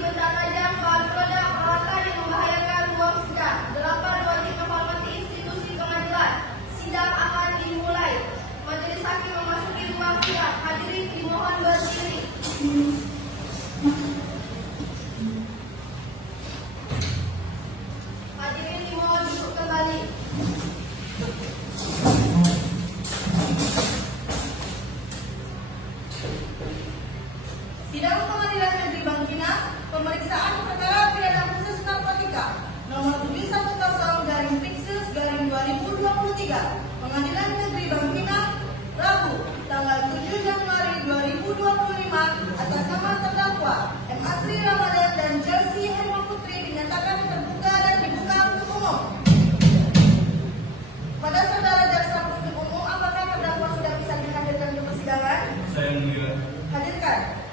benda tajam, bahan peledak, peralatan yang membahayakan ruang sidang. 8. Wajib menghormati institusi pengadilan. Sidang akan dimulai. Majelis hakim memasuki ruang sidang. Hadirin dimohon berdiri. Hadirin dimohon duduk kembali. Sidang Pengadilan Negeri Bangkinang, pemeriksaan perkara pidana khusus narkotika nomor 710/Pixels/2023. Pengadilan Negeri Bangkinang, Rabu, tanggal 7 Januari 2025, atas nama terdakwa M. Asri Ramadan dan Chelsea Herma Putri dinyatakan terbuka dan dibuka untuk umum. Pada saudara jaksa penuntut umum, apakah terdakwa sudah bisa dihadirkan ke persidangan? Saya mulia. Hadirkan.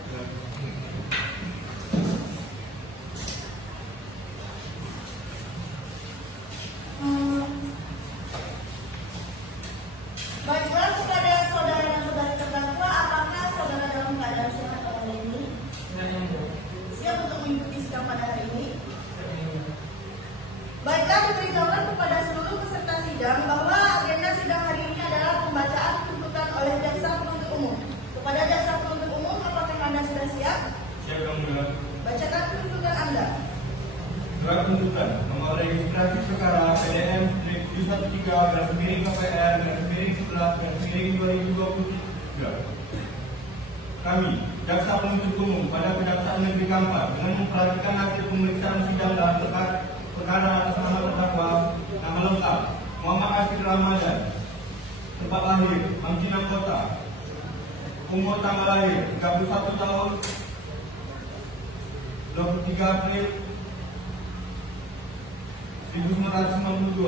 Baiklah, kepada saudara dan saudari terdakwa, apakah saudara dalam keadaan sehat pada hari ini? Siap untuk mengikuti sidang pada hari ini? Baiklah, diberitahukan kepada seluruh peserta sidang bahwa agenda sidang hari ini adalah pembacaan tuntutan oleh jaksa penuntut umum. Kepada jaksa penuntut umum, apakah Anda sudah siap? Siap, Yang Mulia. Bacakan tuntutan Anda. Surat tuntutan nomor registrasi perkara PDM 713/KPR/11/2023. Kami, jaksa penuntut umum pada Kejaksaan Negeri Kampar, dengan memperhatikan hasil pemeriksaan sidang dalam perkara atas nama terdakwa, nama lengkap Muhammad Asri Ramadan, tempat lahir Bangkinang Kota, umur tanggal lahir 31 tahun 23 April 1992,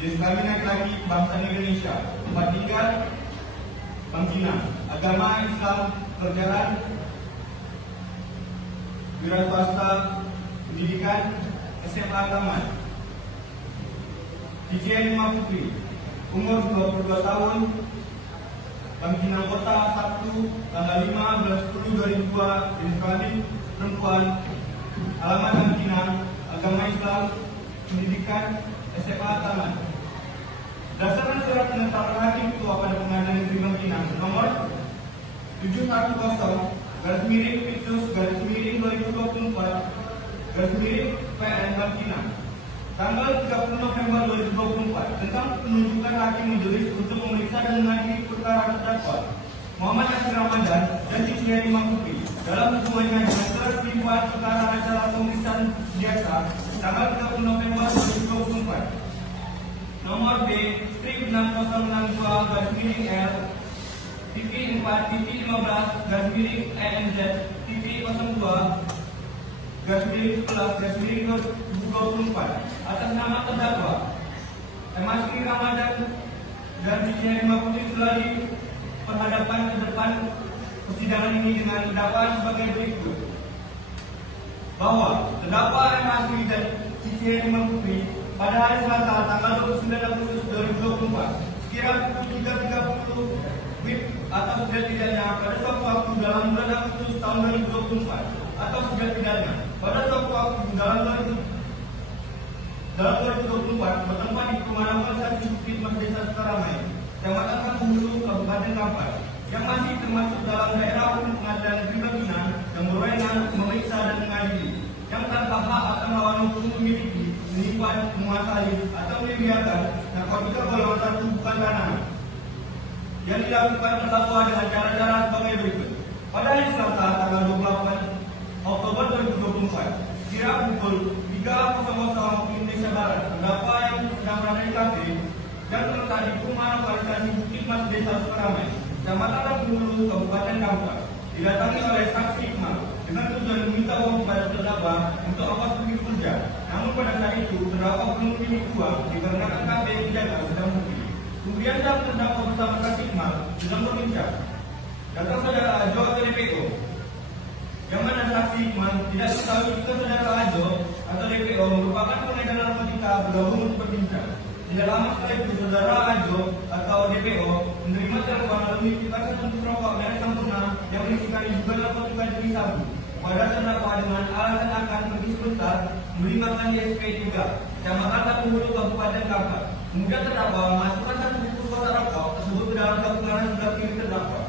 jenis kelamin laki-laki, bangsa Indonesia, tempat tinggal Bangkinang, agama Islam, pekerjaan wira swasta, pendidikan SMA Agama, Cici Herma Putri, umur 22 tahun, Bangkinang Kota, Sabtu, tanggal 5/10/2002, jenis kelamin perempuan, alamat Bangkinang, agama Islam, pendidikan SMA Taman. Berdasarkan surat penetapan hakim ketua pada Pengadilan Negeri Bangkinang nomor 710/Pixels/2024/PN Bangkinang tanggal 30 November 2024 tentang penunjukan hakim majelis untuk memeriksa dan mengadili perkara terdakwa Muhammad Asri Ramadan dan Cici Herma Putri dalam hubungannya dengan surat pelimpahan perkara acara pemeriksaan biasa tanggal 30 November 2024 nomor B strip 6062/L PP 4 PP 15/ENZ PP 02/11/2024 atas nama terdakwa M. Asri Ramadan dan Cici Herma Putri telah diperhadapkan ke depan persidangan ini dengan dakwaan sebagai berikut: bahwa terdakwa M. Asri dan Cici Herma Putri pada hari Selasa tanggal 29 Agustus 2024 sekira pukul 3.30 WIB atau setidak-tidaknya pada suatu waktu dalam bulan Agustus tahun 2024 atau setidak-tidaknya pada suatu waktu dalam 2024 bertempat di perumahan organisasi Bukit Mas Desa Sukaramai, Kecamatan Katumbulu, Kabupaten Kampar, yang masih termasuk dalam daerah hukum Pengadilan Negeri Bangkinang yang berwenang memeriksa dan mengadili, yang tanpa hak atau melawan hukum memiliki, menyimpan, menguasai atau menyediakan narkotika golongan 1 bukan tanah, yang dilakukan terdakwa dengan cara-cara sebagai berikut. Pada hari Selasa tanggal 28 Oktober 2024 kira pukul 3.00 waktu Indonesia Barat, terdakwa yang sedang berada di kafe yang terletak di perumahan organisasi Bukit Mas Desa Sukaramai, Kecamatan Katumbulu, Kabupaten Kampar, didatangi oleh saksi Iqmal dengan tujuan meminta uang kepada terdakwa untuk ongkos pergi kerja. Namun pada saat itu terdakwa belum memiliki uang dikarenakan kafe yang dijaga sedang sepi. Kemudian saat terdakwa bersama saksi Iqmal sedang berbincang, datang saudara Ajo atau DPO, yang mana saksi Iqmal tidak mengetahui jika saudara Ajo atau DPO merupakan pengedar narkotika bergabung untuk berbincang. Tidak lama setelah itu saudara Ajo atau DPO menerima telepon lalu mengikutkan untuk rokok dari Sampurna yang berisikan juga narkotika jenis sabu. kepada terdakwa dengan alasan akan pergi sebentar membeli makan di SPI 3, Kecamatan Tapunghulu, Kabupaten Kampar. Kemudian terdakwa memasukkan satu bungkus kotak rokok tersebut ke dalam satu karung sebelah kiri terdakwa.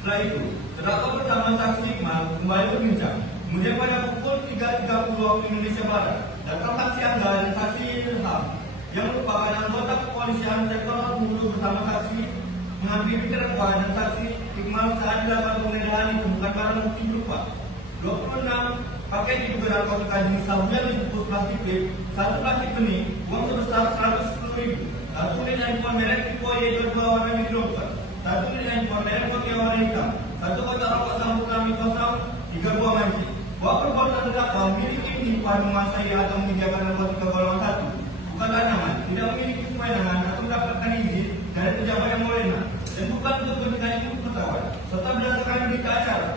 Setelah itu, terdakwa bersama saksi Iqmal kembali berbincang. Kemudian pada pukul 3.30 waktu Indonesia Barat, datang saksi Angga dan saksi Ilham yang merupakan anggota kepolisian sektor Tapunghulu bersama saksi mengambil terdakwa dan saksi Iqmal saat dilakukan penggeledahan ditemukan barang bukti berupa 26 paket diduga narkotika jenis sabu yang dibungkus plastik vape, satu plastik benih, uang sebesar 110.000, satu unit handphone merek Vivo Y22 warna biru, satu unit handphone merek Nokia warna hitam, satu kotak rokok sambung keramik kosong, 3 buah manci. Bahwa perbuatan terdakwa memiliki penyimpanan, menguasai atau menyediakan narkotika golongan 1, bukan tanaman, tidak memiliki kewenangan atau mendapatkan izin dari pejabat yang berwenang, dan bukan untuk kepentingan hidup pengetahuan, serta berdasarkan berita acara.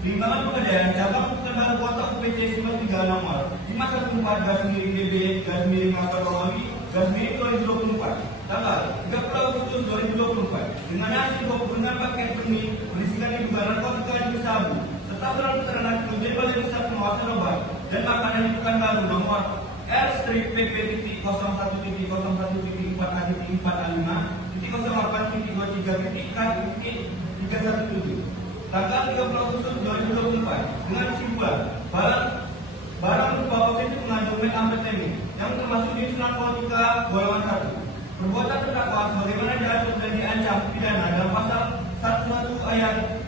Timbangan pengadaan cabang Pekanbaru Kota UPC 93 nomor 514-DB-8/4 tanggal 30 Agustus 2024 dengan hasil 26 paket benih berisikan diduga narkotika jenis sabu serta surat keterangan kemudian Balai Besar Pengawasan Obat dan Makanan di Pekanbaru nomor R/PP.01.4.4.4.5.08.23.317 tanggal 30 Agustus 2024 dengan kesimpulan barang berupa positif mengandung metamfetamin yang termasuk jenis narkotika golongan 1. Perbuatan terdakwa sebagaimana diatur dan diancam pidana dalam pasal 112 ayat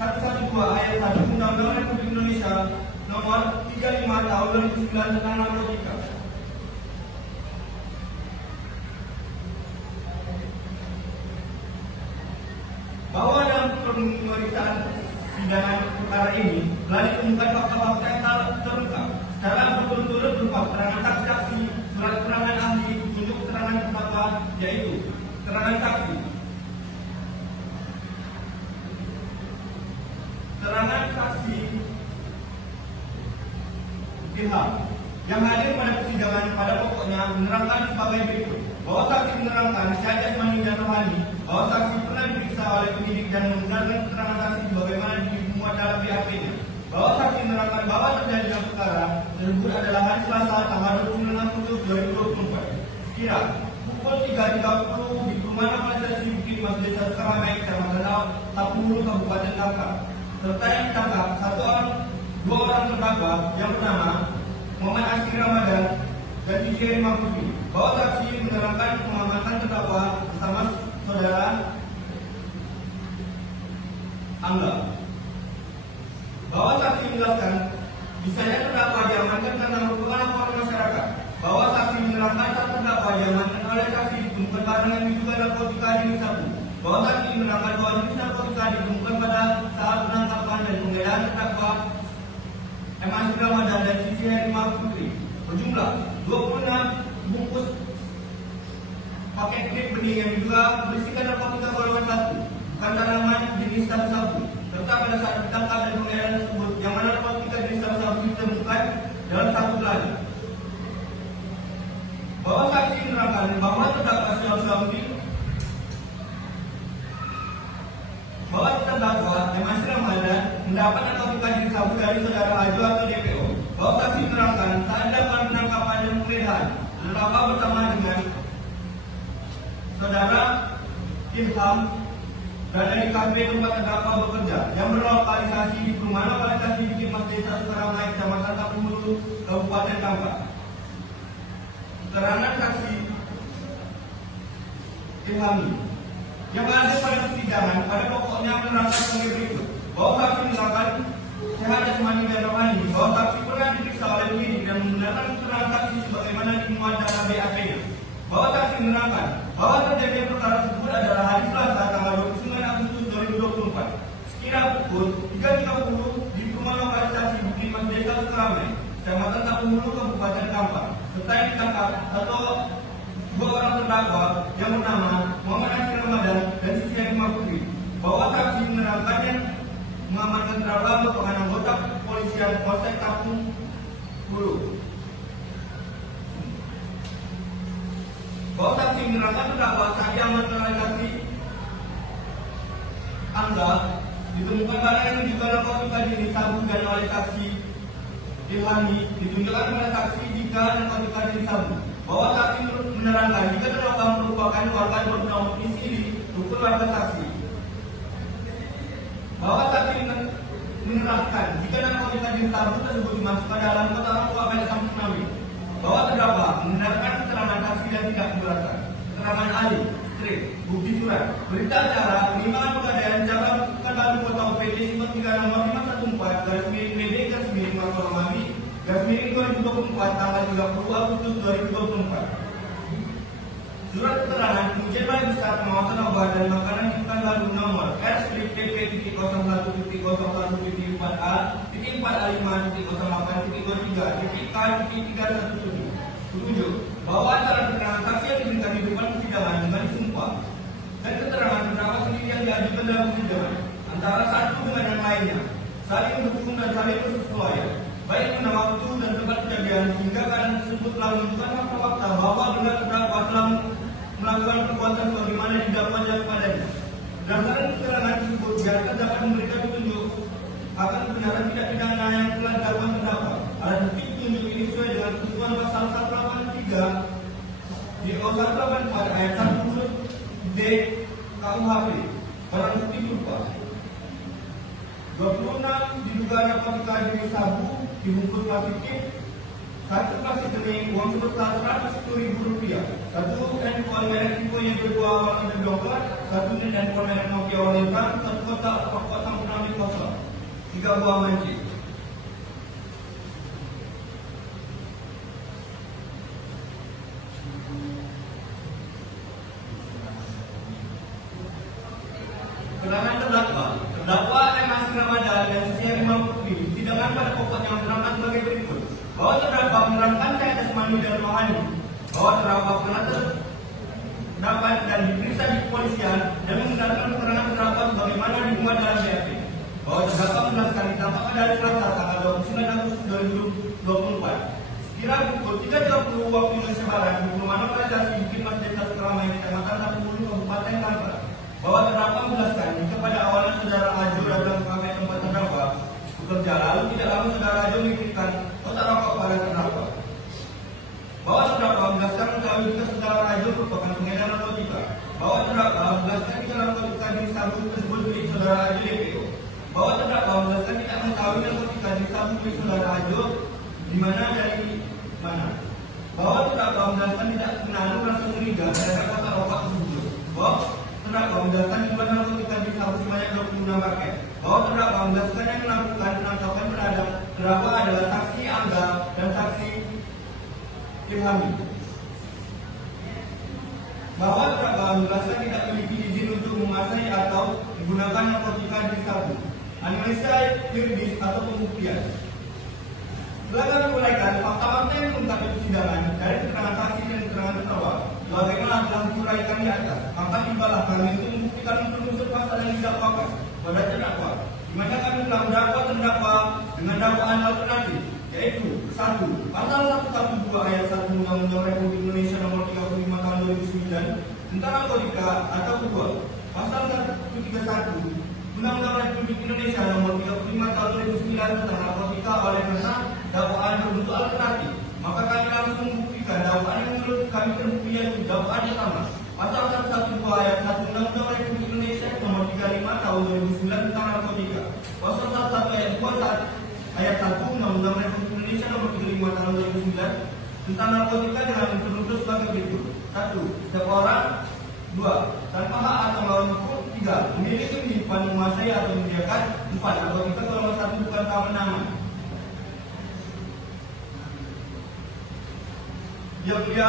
1 Undang-Undang Republik Indonesia nomor 35 tahun 2009 tentang narkotika. Bahwa dalam pemeriksaan sidang perkara ini telah ditemukan fakta-fakta yang terungkap secara berturut-turut berupa keterangan saksi-saksi, surat keterangan ahli, petunjuk keterangan terdakwa, yaitu keterangan saksi, Ilham yang hadir pada persidangan pada pokoknya menerangkan sebagai berikut bahwa saksi menerangkan secara jasmani dan rohani bahwa saksi pernah diperiksa oleh penyidik dan membenarkan keterangan saksi sebagaimana dimuat dalam BAP-nya. Bahwa saksi menerangkan bahwa terjadinya perkara tersebut adalah hari Selasa tanggal 26 Agustus 2024 sekira pukul 3.30 di perumahan Apalisasi Bukit Mas Desa Sukaramai, Kecamatan Tapunghulu, Kabupaten Kampar. Serta yang ditangkap dua orang terdakwa yang bernama Muhammad Asri Ramadan dan Wijaya Mahmudi. Bahwa saksi menerangkan pengamatan terdakwa bersama saudara Angga. Bahwa saksi menjelaskan bisanya terdakwa diamankan karena merupakan laporan masyarakat. Bahwa saksi menerangkan saat terdakwa diamankan oleh saksi ditemukan barang yang diduga narkotika jenis sabu. Bahwa saksi menerangkan bahwa jenis narkotika ditemukan pada saat penangkapan dan penggeledahan terdakwa Asri Ramadan dan Wijaya Mahmudi berjumlah 26 bungkus paket klip benih yang diduga berisikan narkotika golongan 1, bukan tanaman jenis sabu-sabu. Serta pada saat ditangkap dan penggeledahan tersebut, yang mana narkotika jenis sabu-sabu ditemukan dalam satu geladi. Bahwa saksi menerangkan bahwa terdakwa Asri Ramadan mendapat narkotika jenis sabu dari saudara Ajo atau DPO. Bahwa saksi menerangkan saat dilakukan penangkapan dan penggeledahan, terdakwa bersama dengan saudara Ilham berada di kafe tempat terdakwa bekerja yang berlokalisasi di perumahan Apalisasi Bukit Mas Desa Sukaramai, Kecamatan Tapunghulu, Kabupaten Kampar. Keterangan saksi Ilhami yang ada pada persidangan pada pokoknya menerangkan sebagai berikut bahwa saksi menerangkan sehat jasmani dan rohani, bahwa saksi pernah diperiksa oleh penyidik dan membenarkan keterangan saksi sebagaimana dimuat dalam BAP-nya. Bahwa saksi menerangkan bahwa terjadinya perkara tersebut adalah hari Selasa tanggal 29 Agustus 2024 sekira pukul 3.30 di perumahan lokalisasi Bukit Mas Desa Sukaramai, Kecamatan Tapunghulu, Kabupaten Kampar. Serta yang ditangkap dua orang terdakwa yang bernama Muhammad Asri Ramadan dan Wijaya Mahmudi. Bahwa saksi menerangkannya mengamankan terdakwa merupakan anggota kepolisian Polsek Tapunghulu. Bahwa saksi menerangkan terdakwa saat diamankan oleh saksi Angga ditemukan barang yang narkotika jenis sabu dan oleh saksi Ilhami ditunjukkan pada saksi jika narkotika jenis sabu, bahwa saksi menerangkan jika terdakwa merupakan warga berdomisili rukun warga saksi, bahwa saksi menerangkan jika narkotika jenis sabu tersebut dimasukkan dalam kotak rokok pada samping Nawi, bahwa terdakwa membenarkan keterangan saksi dan tidak keberatan, keterangan ahli, strip, bukti surat, berita acara, penimbangan pegadaian, cara bukan baru kota UPT Simpang 3 nomor 514 garis miring BD garis miring Makor Mami garis miring 2024 tanggal 30 Agustus 2024. Surat keterangan pengujian balai besar pengawasan obat dan makanan bukan baru nomor R/PP.01.4A.4A.0.8.08.3 bahwa antara keterangan saksi yang diberikan di depan persidangan dengan disumpah dan keterangan terdakwa sendiri yang diajukan dalam persidangan antara satu dengan yang lainnya saling mendukung dan saling bersesuaian, baik pada waktu dan tempat kejadian, sehingga keadaan tersebut telah menunjukkan fakta-fakta bahwa benar terdakwa telah melakukan perbuatan sebagaimana didakwakan kepadanya. Berdasarkan keterangan tersebut, jaksa dapat memberikan petunjuk akan kebenaran tidak pidana yang telah dilakukan terdakwa. Alat bukti petunjuk ini sesuai dengan ketentuan pasal 183 di 184 ayat 1 huruf D KUHP. Barang bukti berupa 26 diduga narkotika jenis sabu dibungkus plastik, 1 plastik bening uang sebesar Rp110.000, 1 handphone merek Vivo yang kedua warna coklat, 1 handphone merek Nokia warna hitam, 1 kotak rokok sampurna kosong, 3 buah mancis. Keterangan terdakwa M. Asri Ramadan dan Susi Harimau Putri sidangkan pada pokoknya menerangkan sebagai berikut, bahwa terdakwa menerangkan secara jasmani dan rohani, bahwa terdakwa pernah terdapat dan diperiksa di kepolisian dan menggunakan keterangan terdakwa sebagaimana dimuat dalam BAP, bahwa terdakwa menjelaskan ditangkap pada hari Selasa tanggal 29 Agustus 2024 sekira pukul 3.30 waktu Indonesia Barat di perumahan lokalisasi Bukit Mas Desa Sukaramai, Kecamatan Satu Bulu, Kabupaten Kampar, bahwa terdakwa menjelaskan jika pada awalnya saudara Ajo datang ke kafe tempat terdakwa bekerja, lalu tidak lama saudara Ajo mengirimkan kotak rokok pada terdakwa, bahwa terdakwa menjelaskan mengetahui jika saudara Ajo merupakan pengedar narkotika, bahwa terdakwa menjelaskan jika narkotika jenis sabu tersebut milik saudara Ajo DPO, bahwa terdakwa menjelaskan tidak mengetahui narkotika jenis sabu milik saudara Ajo di mana dari mana, bahwa terdakwa menjelaskan tidak menaruh rasa curiga terhadap kotak rokok tersebut, bahwa terdakwa menjelaskan jumlah narkotika jenis sabu sebanyak 26 paket, bahwa terdakwa menjelaskan yang melakukan penangkapan terhadap terdakwa adalah saksi Angga dan saksi Ilhami, bahwa terdakwa menjelaskan tidak memiliki izin untuk menguasai atau menggunakan narkotika jenis sabu. Analisa yuridis atau pembuktian. Setelah diuraikan fakta-fakta yang terungkap di persidangan dari keterangan saksi dan keterangan terdakwa, bagaimana telah diuraikan di atas, maka tibalah kami untuk membuktikan unsur-unsur pasal yang didakwakan pada terdakwa, di mana kami telah mendakwa terdakwa dengan dakwaan alternatif, yaitu 1. Pasal 112 ayat 1 Undang-Undang Republik Indonesia Nomor 35 Tahun 2009 tentang narkotika, atau 2. Pasal 131 Undang-Undang Republik Indonesia Nomor 35 Tahun 2009 tentang narkotika, oleh karena dakwaan berbentuk alternatif, maka kami langsung membuktikan dakwaan yang menurut kami terbukti, yaitu dakwaan pertama, pasal 112 ayat 1 Undang-Undang Republik Indonesia Nomor 35 Tahun 2009 tentang narkotika, pasal 11 ayat 2 ayat 1 Undang-Undang Republik Indonesia Nomor 35 Tahun 2009 tentang narkotika dengan unsur-unsur sebagai berikut: 1. Setiap orang; 2. Tanpa hak atau melawan hukum; 3. Memiliki, menyimpan, menguasai atau menyediakan; 4. Narkotika golongan 1 bukan kewenangan. Yang mulia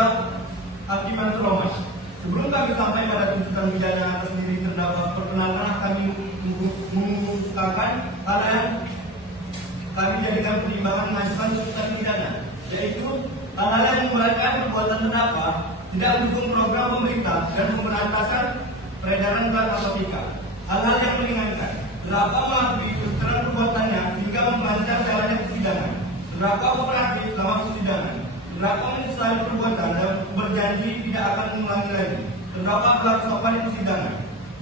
Hakim Mansur Romas, sebelum kami sampai pada tuntutan pidana atas diri terdakwa, perkenalkan kami mengungkapkan hal yang kami jadikan pertimbangan mengajukan tuntutan pidana, yaitu hal-hal yang memberatkan perbuatan terdakwa tidak mendukung program pemerintah dan pemberantasan peredaran zat narkotika. Hal-hal yang meringankan, terdakwa mengakui kebenaran perbuatannya hingga membaca jalannya persidangan. Terdakwa kooperatif selama persidangan. Terdakwa menyesali perbuatan dan berjanji tidak akan mengulangi lagi. Terdakwa berlaku sopan di persidangan.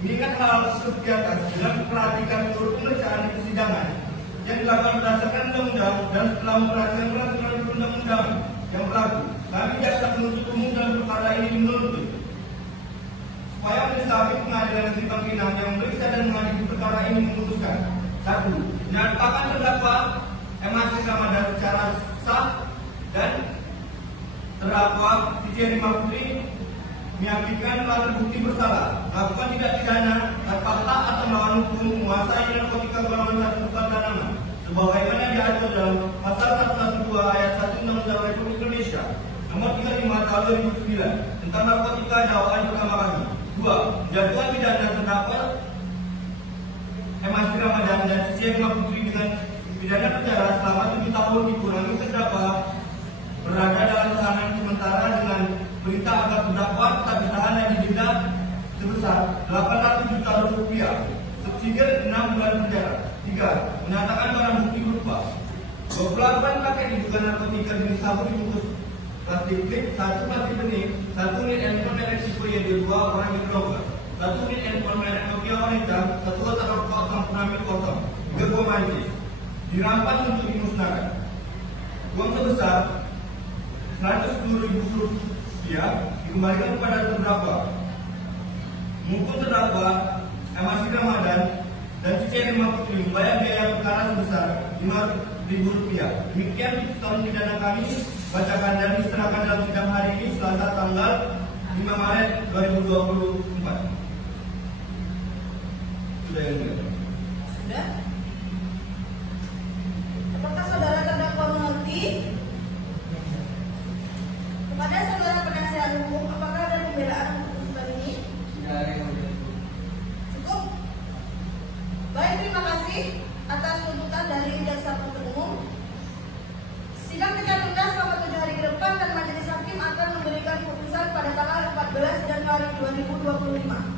Mengingat hal tersebut di atas, dengan memperhatikan seluruh pemeriksaan di persidangan yang dilakukan berdasarkan undang-undang dan setelah memperhatikan peraturan undang-undang yang berlaku, kami jaksa penuntut umum dalam perkara ini menuntut supaya majelis hakim pengadilan negeri Bangkinang yang memeriksa dan mengadili perkara ini memutuskan: 1. Menyatakan terdakwa M. Asri Ramadan secara sah dan terdakwa Siti Herimah Putri meyakinkan telah terbukti bersalah melakukan tindak pidana tanpa hak atau melawan hukum menguasai narkotika golongan 1 bukan tanaman sebagaimana diatur dalam pasal 112 ayat 1 Undang-Undang Republik Indonesia nomor 35 tahun 2009 tentang narkotika dakwaan pertama kali. 2. Jatuhan pidana terdakwa M. Asri Ramadan dan Siti Herimah Putri dengan pidana penjara selama 7 tahun dikurangi terdakwa berada dalam tahanan sementara dengan perintah agar terdakwa tetap ditahan dan didenda sebesar 800 juta rupiah, subsidi 6 bulan penjara. 3. Menyatakan barang bukti berupa 28 paket diduga narkotika jenis sabu dibungkus plastik klip, 1 plastik bening, 1 unit handphone merek Sipo YD2 orang mikroba, 1 unit handphone merek Nokia Wanita, 1 kotak rokok kosong penamit kosong, 3 bom mancis, dirampas untuk dimusnahkan. Uang sebesar 110.000 rupiah dikembalikan kepada terdakwa. Maupun terdakwa M. Asri Ramadan dan Siti Herimah Putri membayar biaya perkara sebesar 5.000 rupiah. Demikian tuntutan pidana kami bacakan dan diserahkan dalam sidang hari ini Selasa tanggal 5 Maret 2024. Sudah yang mulia. Sudah? Apakah saudara terdakwa mengerti? Kepada saudara penasihat hukum, apakah ada pembelaan untuk tuntutan ini? Cukup? Baik, terima kasih atas tuntutan dari jaksa penuntut umum. Sidang kita tunda selama 7 hari ke depan dan majelis hakim akan memberikan putusan pada tanggal 14 Januari 2025.